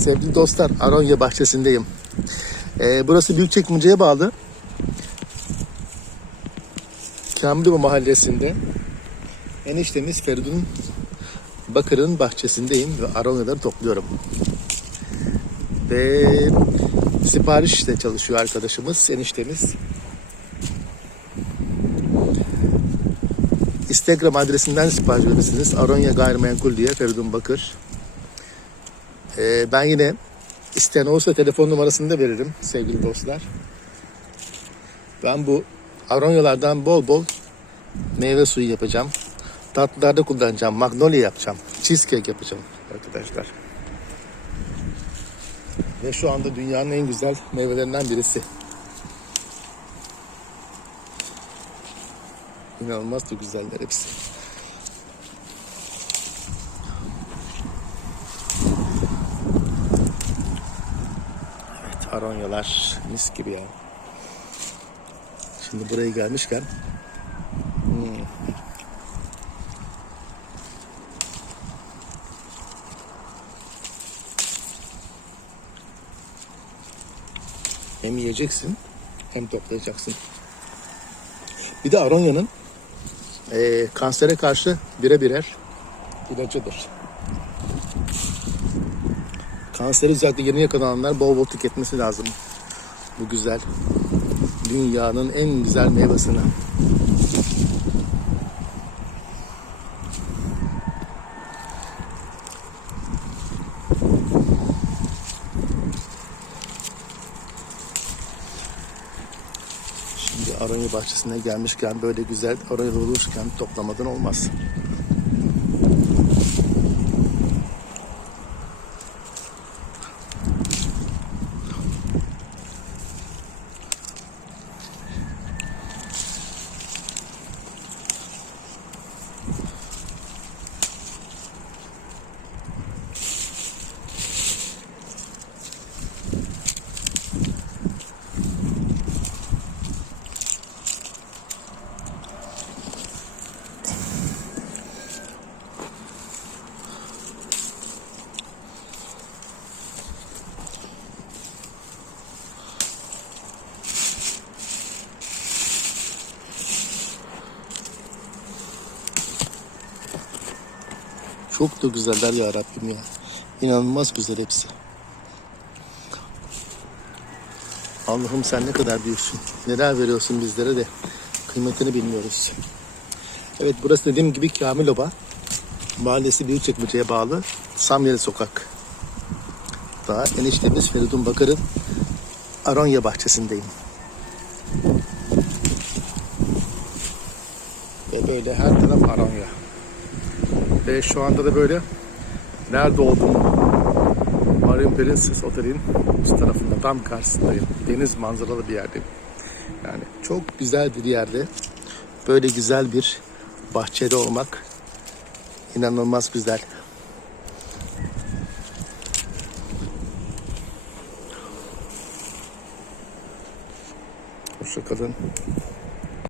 Sevgili dostlar, Aronya bahçesindeyim. Ee, burası Büyükçekmece'ye bağlı. Kamilova mahallesinde eniştemiz Feridun Bakır'ın bahçesindeyim ve aronyaları topluyorum. Ve siparişle çalışıyor arkadaşımız, eniştemiz. Instagram adresinden sipariş verirsiniz. Aronya Gayrimenkul diye Feridun Bakır. Ee, ben yine isteyen olursa telefon numarasını da veririm sevgili dostlar. Ben bu aronyalardan bol bol meyve suyu yapacağım. Tatlılarda kullanacağım. Magnolia yapacağım. Cheesecake yapacağım arkadaşlar. Ve şu anda dünyanın en güzel meyvelerinden birisi. İnanılmaz da güzeller hepsi. Aronyalar mis gibi ya. Şimdi buraya gelmişken hmm, hem yiyeceksin hem toplayacaksın. Bir de aronyanın eee, kansere karşı bire birer ilacıdır. Kanseri özellikle yeni yakalananlar bol bol tüketmesi lazım. Bu güzel dünyanın en güzel meyvesini. Şimdi aronya bahçesine gelmişken böyle güzel aronya olurken toplamadan olmaz. Çok da güzeller ya Rabbim ya. İnanılmaz güzel hepsi. Allah'ım sen ne kadar büyüksün. Neler veriyorsun bizlere de kıymetini bilmiyoruz. Evet burası dediğim gibi Kamilova. Mahallesi Büyükçekmece'ye bağlı. Samyeli Sokak. Daha eniştemiz Feridun Bakar'ın Aronya bahçesindeyim. Ve böyle her taraf Aronya. Ve şu anda da böyle nerede olduğumu Marine Princess Otel'in üst tarafında tam karşısındayım. Deniz manzaralı bir yerdeyim. Yani çok güzel bir yerde böyle güzel bir bahçede olmak inanılmaz güzel. Hoşçakalın.